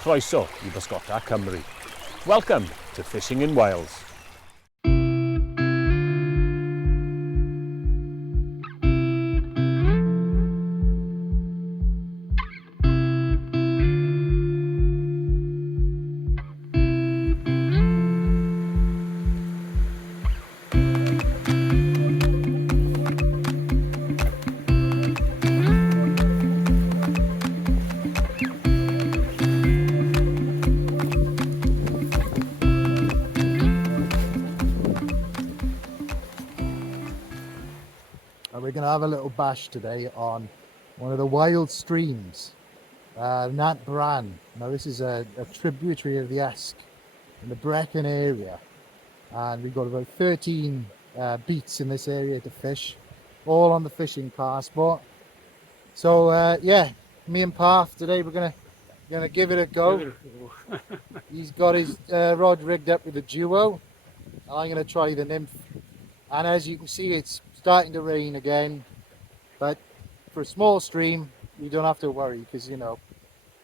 Croeso I Bysgota Cymru. Welcome to Fishing in Wales. We're going to have a little bash today on one of the wild streams, Nymph. Now this is a tributary of the Esk in the Brecon area, and we've got about 13 beats in this area to fish, all on the fishing passport. So yeah, me and Parf today we're gonna give it a go. He's got his rod rigged up with a duo, and I'm gonna try the Nymph. And as you can see, it's starting to rain again, but for a small stream you don't have to worry, because you know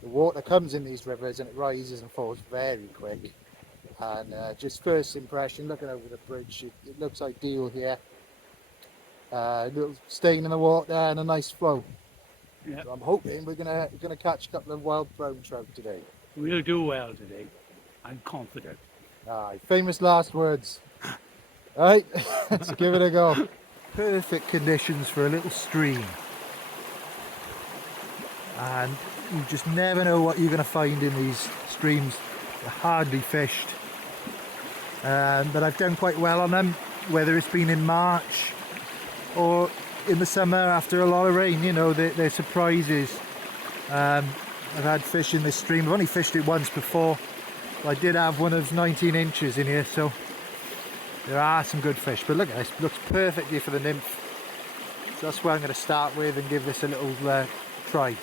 the water comes in these rivers and it rises and falls very quick. And just first impression, looking over the bridge, it looks ideal here. A little stain in the water and a nice flow. Yep. So I'm hoping we're gonna catch a couple of wild brown trout today. We'll do well today, I'm confident. Aye, famous last words. Right, let's give it a go. Perfect conditions for a little stream, and you just never know what you're going to find in these streams. They're hardly fished, but I've done quite well on them, whether it's been in March or in the summer after a lot of rain. You know, they're surprises. I've had fish in this stream. I've only fished it once before, but I did have one of 19 inches in here, so there are some good fish. But look at this, looks perfectly for the Nymph. So that's where I'm going to start with and give this a little try.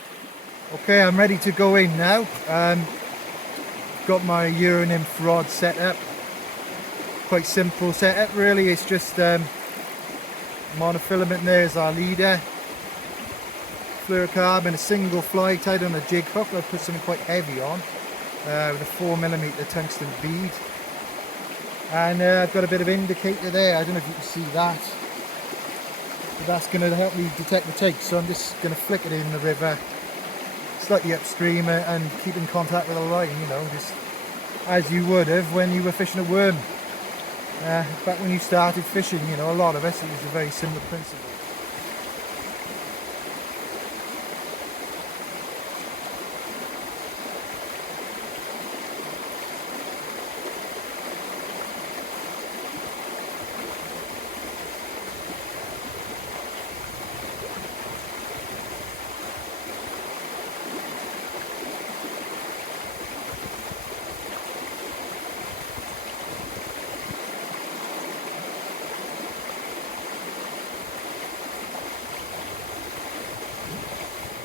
Okay, I'm ready to go in now. Got my Euro Nymph rod set up. Quite simple setup really. It's just monofilament there is our leader. Fluorocarbon, a single fly tied on a jig hook. I've put something quite heavy on with a 4mm tungsten bead. And I've got a bit of indicator there. I don't know if you can see that, but that's going to help me detect the take. So I'm just going to flick it in the river slightly upstream and keep in contact with the line, you know, just as you would have when you were fishing a worm back when you started fishing. You know, a lot of us, it was a very similar principle.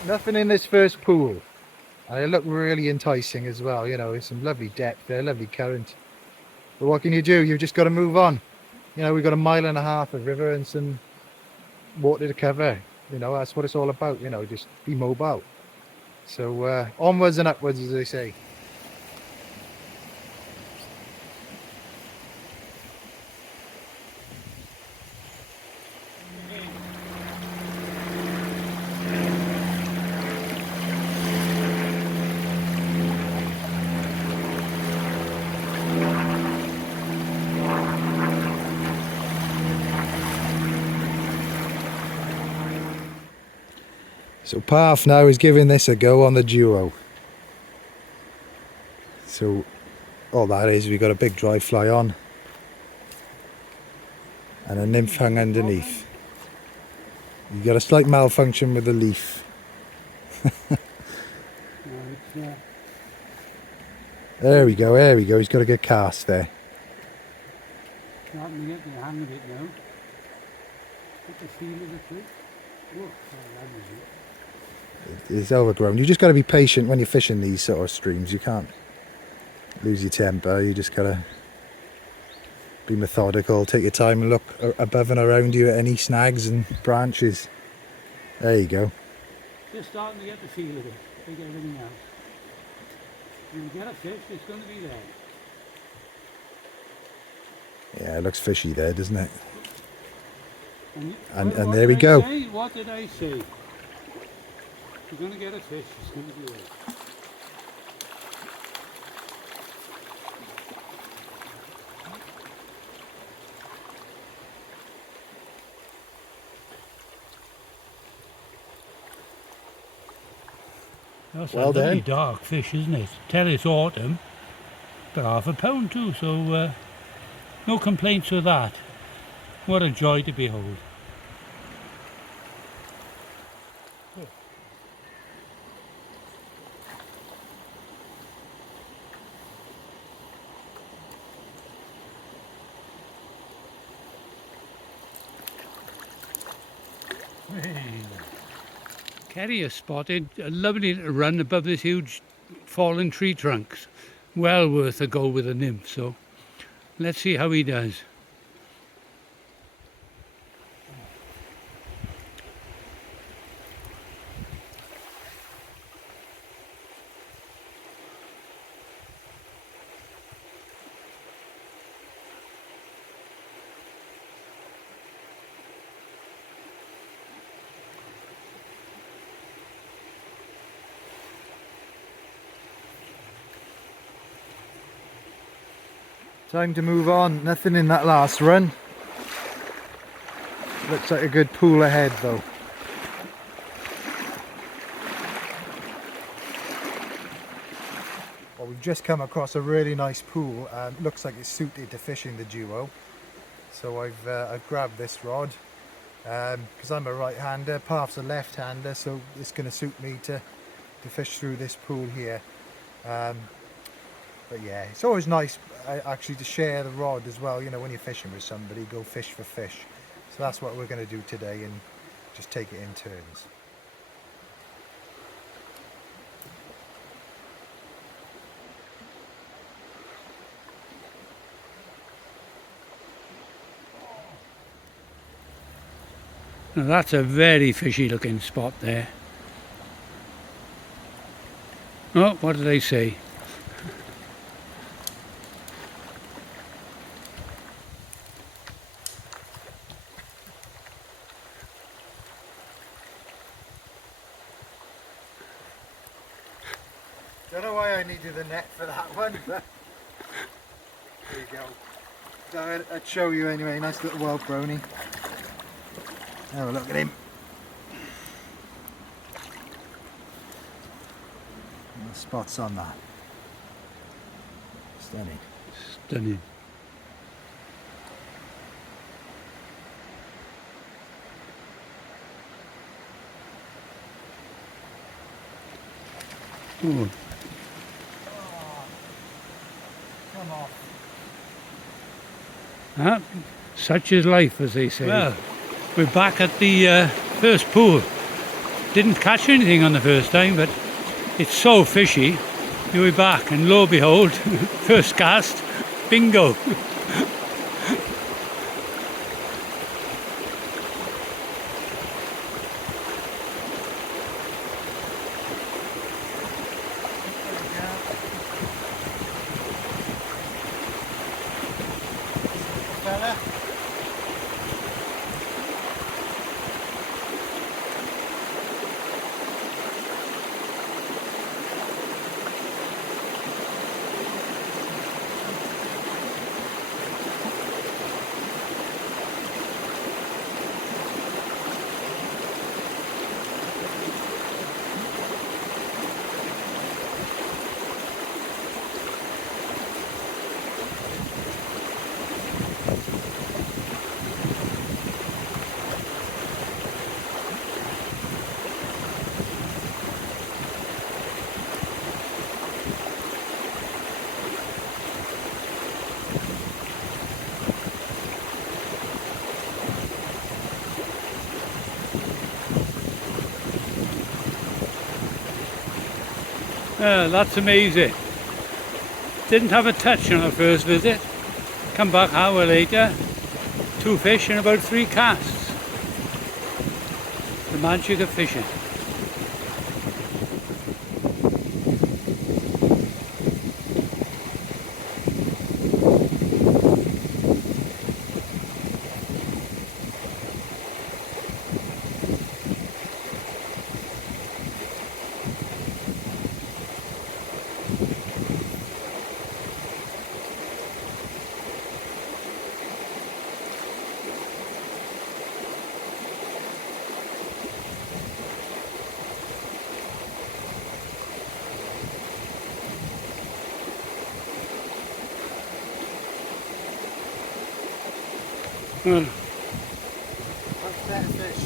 Nothing in this first pool, and it looked really enticing as well. You know, there's some lovely depth there, lovely current. But what can you do? You've just got to move on. You know, we've got 1.5 miles of river and some water to cover. You know, that's what it's all about. You know, just be mobile. So onwards and upwards, as they say. So Parf now is giving this a go on the duo. So all that is, we've got a big dry fly on and a Nymph hung underneath. You've got a slight malfunction with the leaf. There we go, there we go. He's got a good cast there. Not me get the hang of it now. Put the feel of it too. Oh, that was it. It's overgrown. You just got to be patient when you're fishing these sort of streams. You can't lose your temper. You just got to be methodical, take your time and look above and around you at any snags and branches. There you go. Just starting to get the feel of it. Take everything else. You get a fish, it's going to be there. Yeah, it looks fishy there, doesn't it? And And what there we did I go. say? What did I say? You're going to get a fish, it's going to be there. That's Well a lovely done. dark fish, isn't it? Tell it's autumn, but half a pound too, so no complaints with that. What a joy to behold. Ceri has spotted a lovely little run above this huge fallen tree trunks. Well worth a go with a nymph, so let's see how he does. Time to move on. Nothing in that last run. Looks like a good pool ahead though. Well, we've just come across a really nice pool and looks like it's suited to fishing the duo. So I've grabbed this rod because I'm a right-hander, Parf's a left-hander, so it's going to suit me to fish through this pool here. But yeah, it's always nice actually to share the rod as well. You know, when you're fishing with somebody, go fish for fish. So that's what we're going to do today, and just take it in turns. Now that's a very fishy looking spot there. Oh, what did I say? Don't know why I needed the net for that one, but there you go. So I'd show you anyway. Nice little wild brony. Have a look at him. And the spots on that. Stunning. Stunning. Oh. Come off. Ah, such is life, as they say. Well, we're back at the first pool. Didn't catch anything on the first time, but it's so fishy. Here we're back, and lo and behold, first cast, bingo. Fella. That's amazing. Didn't have a touch on our first visit. Come back an hour later, 2 fish and about 3 casts. The magic of fishing. Well, That's better fish.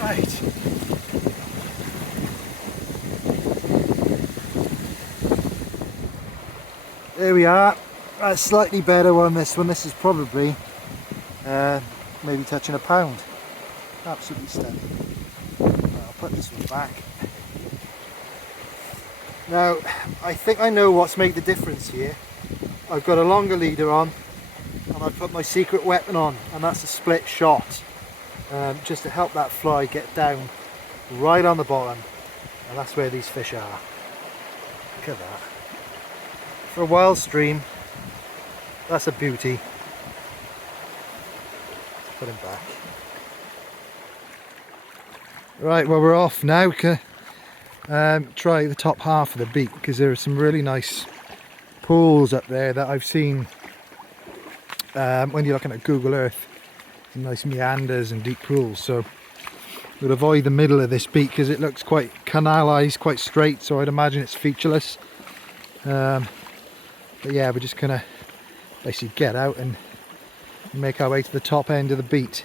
Right. There we are. That's slightly better on this one. This is probably maybe touching a pound. Absolutely stunning. I'll put this one back. Now, I think I know what's made the difference here. I've got a longer leader on, and I've put my secret weapon on, and that's a split shot. Just to help that fly get down right on the bottom, and that's where these fish are. Look at that. For a wild stream, that's a beauty. Let's put him back. Right, well, we're off now. Try the top half of the beak, because there are some really nice pools up there that I've seen when you're looking at Google Earth. Some nice meanders and deep pools, so we'll avoid the middle of this beak because it looks quite canalised, quite straight, so I'd imagine it's featureless. But yeah, we're just gonna basically get out and make our way to the top end of the beat.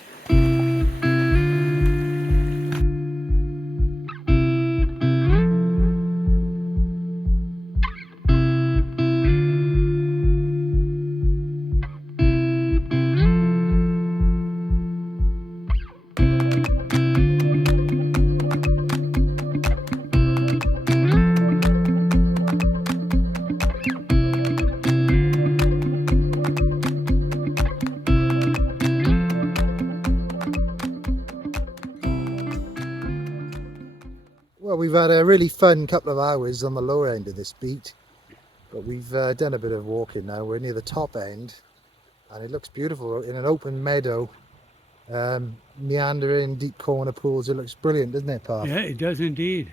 Well, we've had a really fun couple of hours on the lower end of this beat, but we've done a bit of walking now. We're near the top end, and it looks beautiful in an open meadow, meandering deep corner pools. It looks brilliant, doesn't it, Parf? yeah, it does indeed.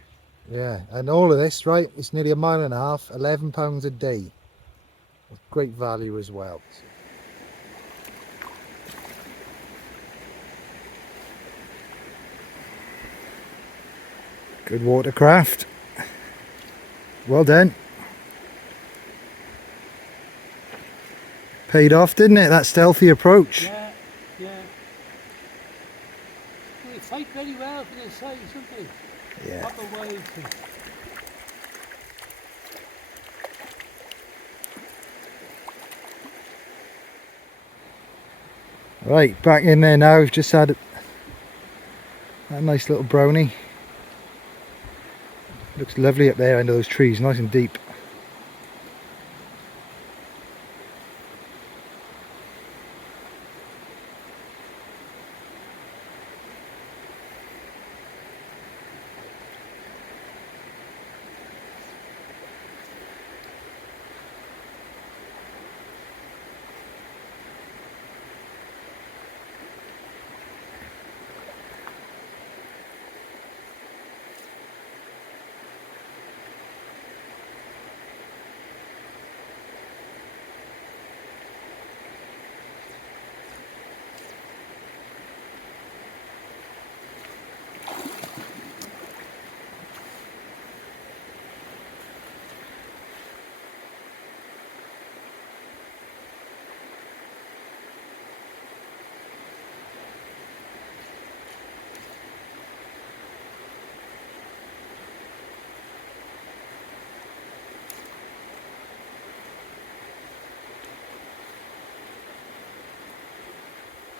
Yeah, and all of this, right, it's nearly a mile and a half, £11 a day, with great value as well. Good watercraft. Well done. Paid off, didn't it? That stealthy approach. Yeah, yeah. They fight very well for their size, don't they? Yeah. Proper wild fish. Right, back in there now. We've just had a nice little brownie. Looks lovely up there under those trees, nice and deep.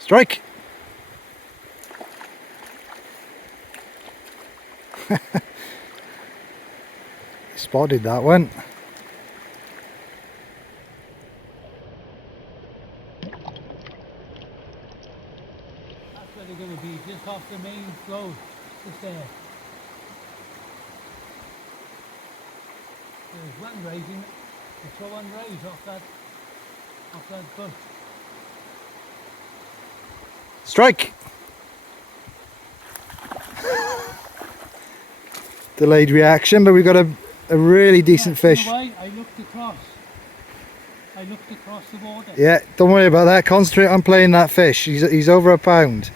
Strike! Spotted that one. That's where they're going to be, just off the main road, just there. There's one rising, I saw one rise off that bush. Strike! Delayed reaction, but we've got a really decent fish. You know why? I looked across the water. Yeah, don't worry about that. Concentrate on playing that fish. He's over a pound.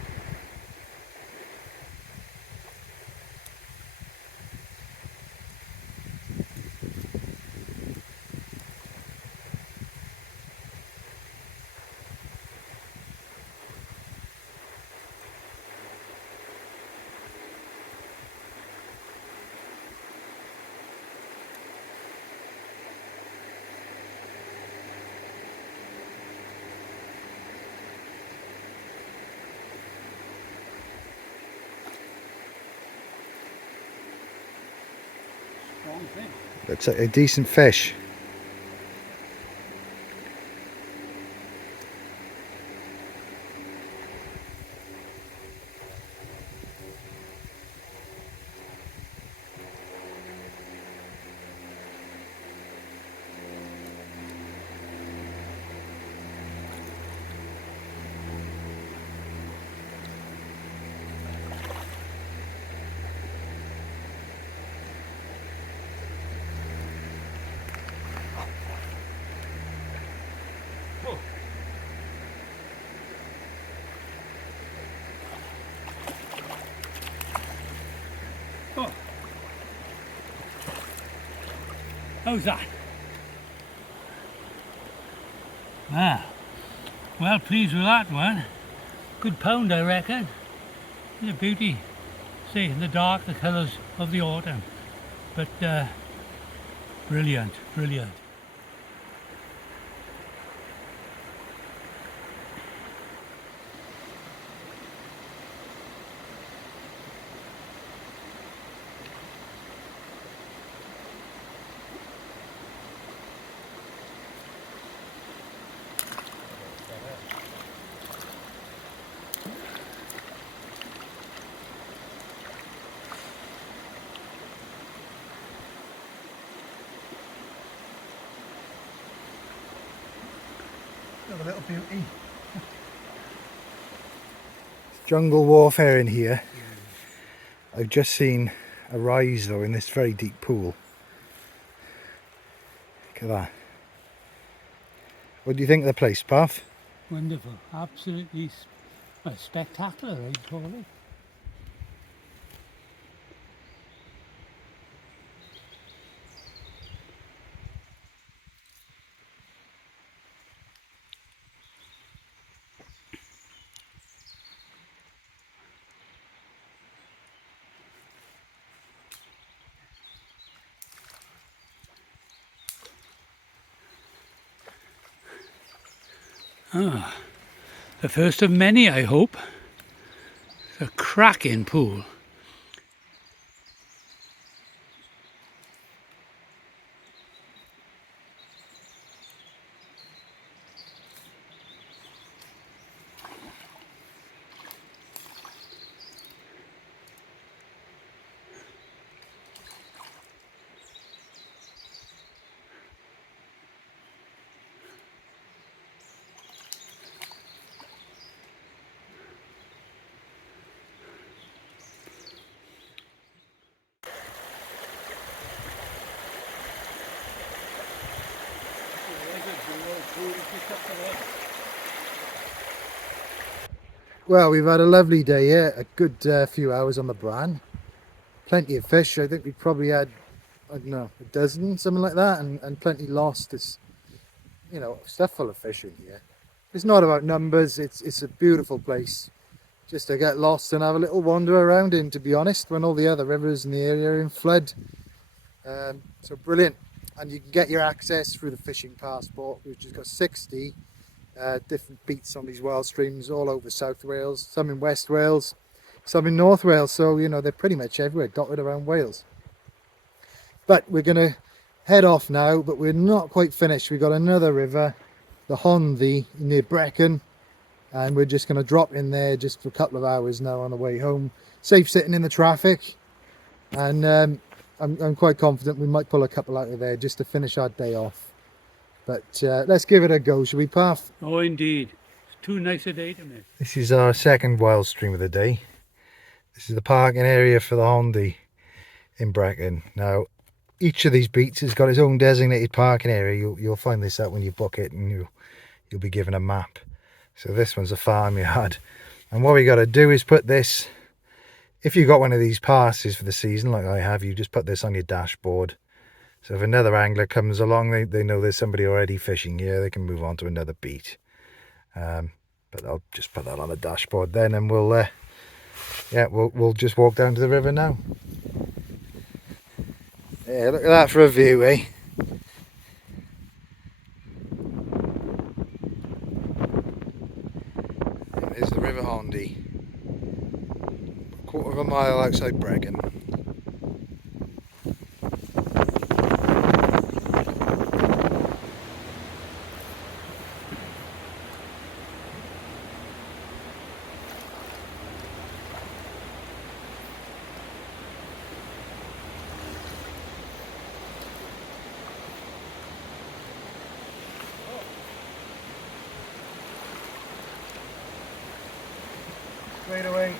Strong fish. That's a decent fish. Oh. How's that? Ah, well pleased with that one. Good pound, I reckon. It's a beauty. See, in the dark, the colours of the autumn. But brilliant, brilliant. Have a little beauty. Jungle warfare in here. I've just seen a rise though in this very deep pool. Look at that. What do you think of the place, Parf? Wonderful, absolutely spectacular, I'd call it. Ah, the first of many, I hope. It's a cracking pool. Well, we've had a lovely day here, a good few hours on the Bran. Plenty of fish. I think we probably had, I don't know, a dozen, something like that, and plenty lost. It's, you know, stuff full of fish in here. It's not about numbers, it's a beautiful place just to get lost and have a little wander around in, to be honest, when all the other rivers in the area are in flood. So brilliant. And you can get your access through the fishing passport, which has got 60 different beats on these wild streams all over South Wales, some in West Wales, some in North Wales, so you know they're pretty much everywhere, dotted around Wales. But we're going to head off now, but we're not quite finished. We've got another river, the Honddu, near Brecon, and we're just going to drop in there just for a couple of hours now on the way home. Safe sitting in the traffic, and I'm quite confident we might pull a couple out of there just to finish our day off. But let's give it a go, shall we, Parf? Oh, indeed. It's too nice a day to miss. This is our second wild stream of the day. This is the parking area for the Honddu in Brecon. Now, each of these beats has got its own designated parking area. You'll find this out when you book it, and you'll be given a map. So this one's a farmyard, and what we got to do is put this, if you've got one of these passes for the season like I have, you just put this on your dashboard. So if another angler comes along, they know there's somebody already fishing here, they can move on to another beat. But I'll just put that on the dashboard then, and we'll just walk down to the river now. Yeah, look at that for a view, eh? There's the River Honddu, a quarter of a mile outside Brecon. Straight away.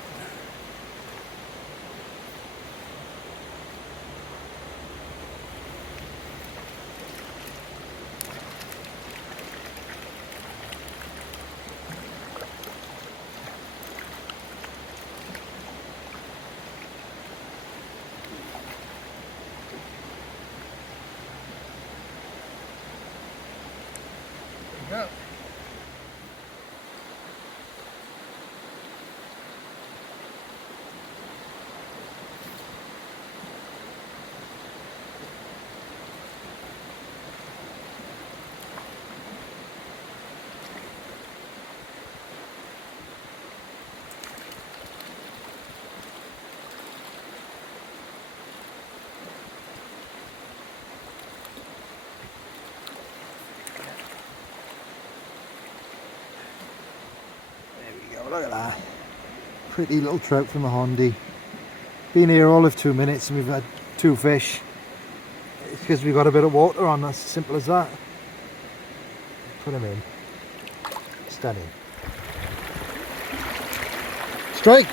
There we go. Look at that. Pretty little trout from the Honddu. Been here all of 2 minutes and we've had 2 fish. It's because we've got a bit of water on, that's as simple as that. Put them in. Stunning. Strike!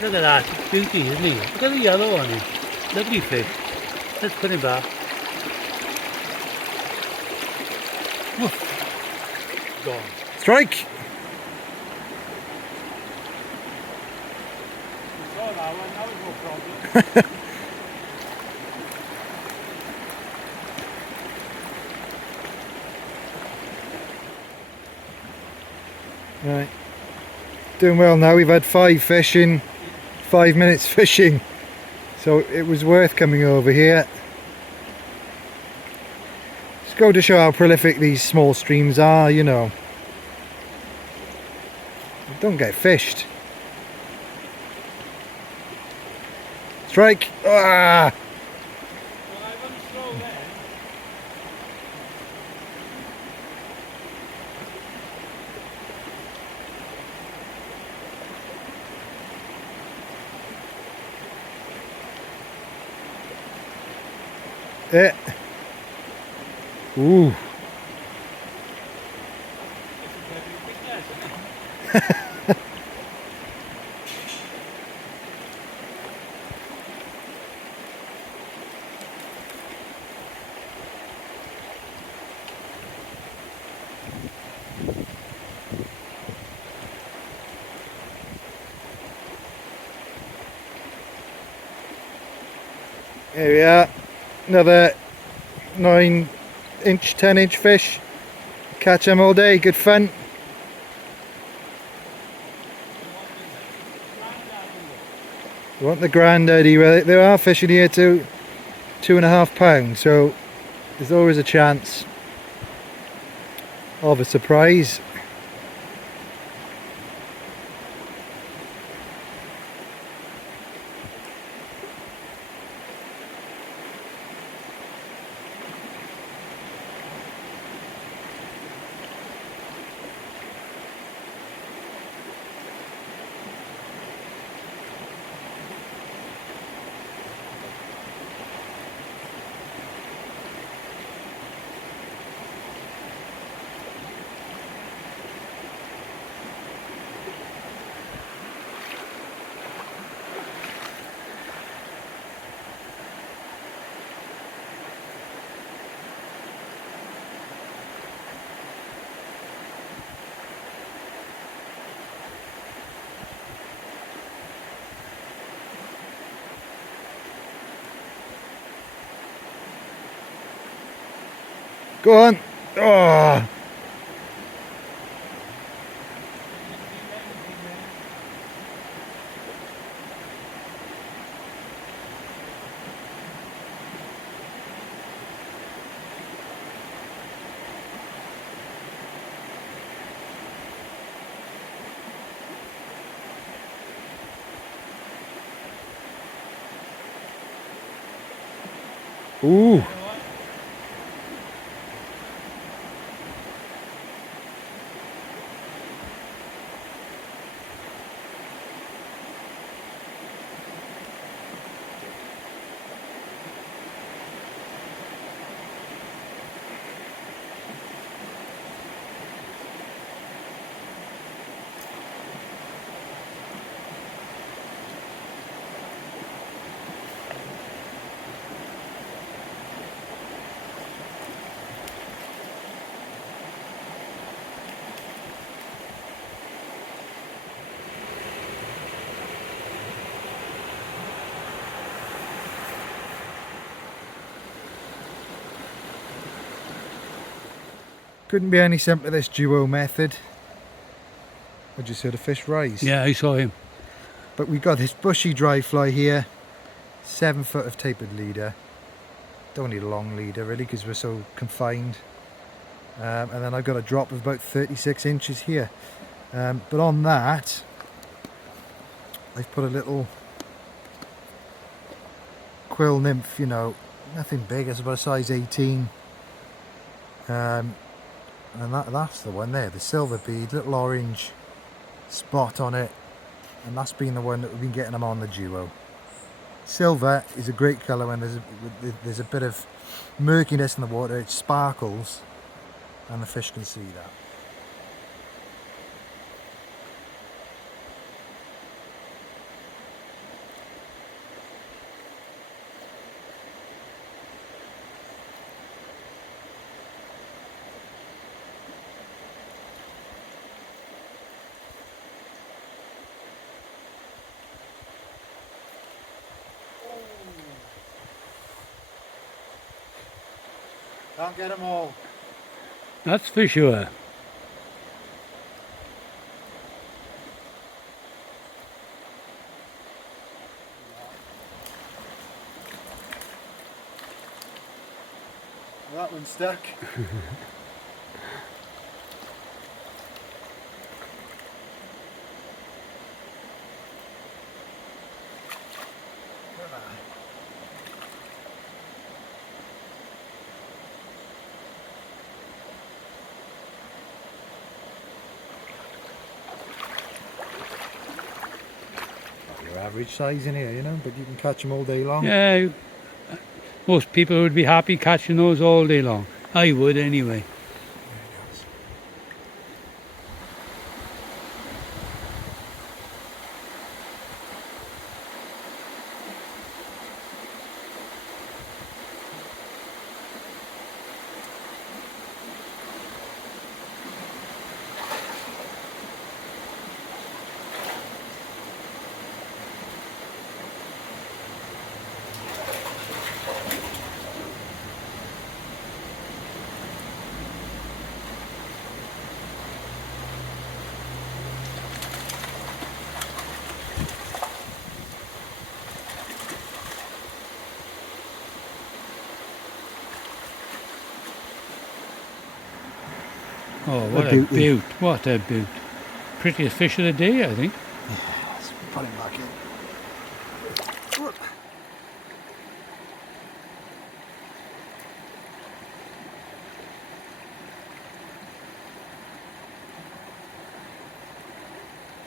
Look at that, it's beauty, isn't he? Look at the yellow on him. Lovely fish. Let's put him back. Woof. Gone. Strike! We saw that one, that was no problem. Right. Doing well now. We've had 5 fish in 5 minutes fishing. So it was worth coming over here. Just go to show how prolific these small streams are, you know. They don't get fished. Strike! Ah! Yeah. Ooh. Here we are. Another 9-inch, 10-inch fish. Catch them all day, good fun. You want the granddaddy? Well, there are fish in here too, 2.5 pounds, so there's always a chance of a surprise. Go on. Oh. Ooh. Couldn't be any simpler, this duo method. I just heard a fish rise. Yeah, I saw him. But we got this bushy dry fly here, 7 foot of tapered leader. Don't need a long leader really because we're so confined. And then I've got a drop of about 36 inches here. But on that, I've put a little quill nymph, you know, nothing big, it's about a size 18. And that's the one there, the silver bead, little orange spot on it, and that's been the one that we've been getting them on the duo. Silver is a great colour when there's a bit of murkiness in the water, it sparkles and the fish can see that. Can't get them all. That's for sure. Well, that one's stuck. Average size in here, you know, but you can catch them all day long. Yeah, most people would be happy catching those all day long. I would anyway. Oh, what a beaut. What a beaut. Prettiest fish of the day, I think. Let's put him back in.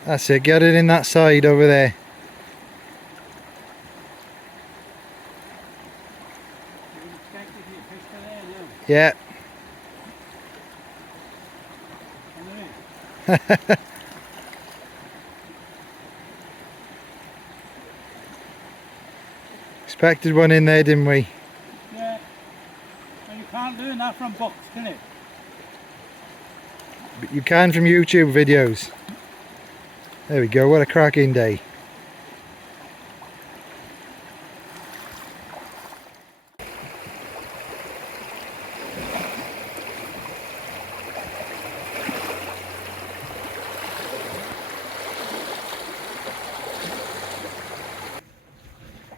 That's it, get it in that side over there. Yeah. Expected one in there, didn't we? Yeah. And you can't learn that from books, can it? But you can from YouTube videos. There we go, what a cracking day.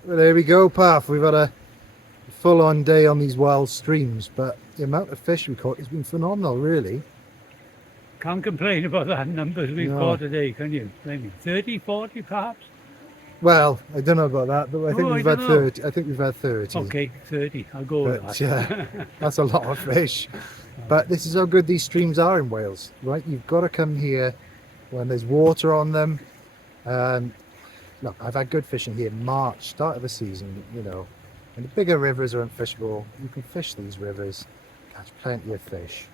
Well, there we go, Parf. We've had a full-on day on these wild streams, but the amount of fish we caught has been phenomenal, really. Can't complain about that numbers we've caught today, can you? Maybe 30, 40 perhaps? Well, I don't know about that, but I think we've had 30. I think we've had 30. Okay, 30. I'll go with that. Yeah, that's a lot of fish. But this is how good these streams are in Wales, right? You've got to come here when there's water on them. Look, I've had good fishing here in March, start of the season, you know. When the bigger rivers are unfishable, you can fish these rivers, catch plenty of fish.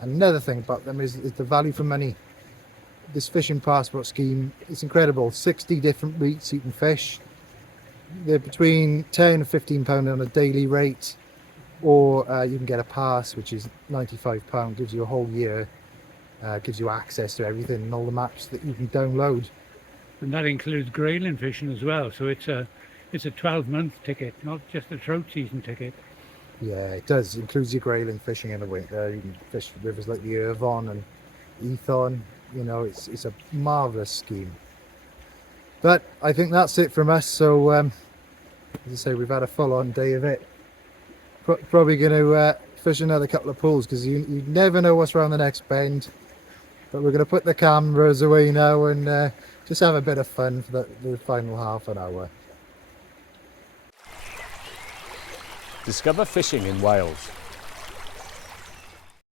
Another thing about them is the value for money. This fishing passport scheme, it's incredible. 60 different routes you can fish. They're between 10 and 15 pound on a daily rate, or you can get a pass, which is 95 pound, gives you a whole year, gives you access to everything and all the maps that you can download. And that includes grayling fishing as well, so it's a 12-month ticket, not just a trout season ticket. Yeah, it does. It includes your grayling fishing in the winter. You can fish rivers like the Irvon and Ethon. You know, it's a marvellous scheme. But I think that's it from us. So, as I say, we've had a full-on day of it. Probably going to fish another couple of pools, because you never know what's around the next bend. But we're going to put the cameras away now and just have a bit of fun for the final half an hour. Discover fishing in Wales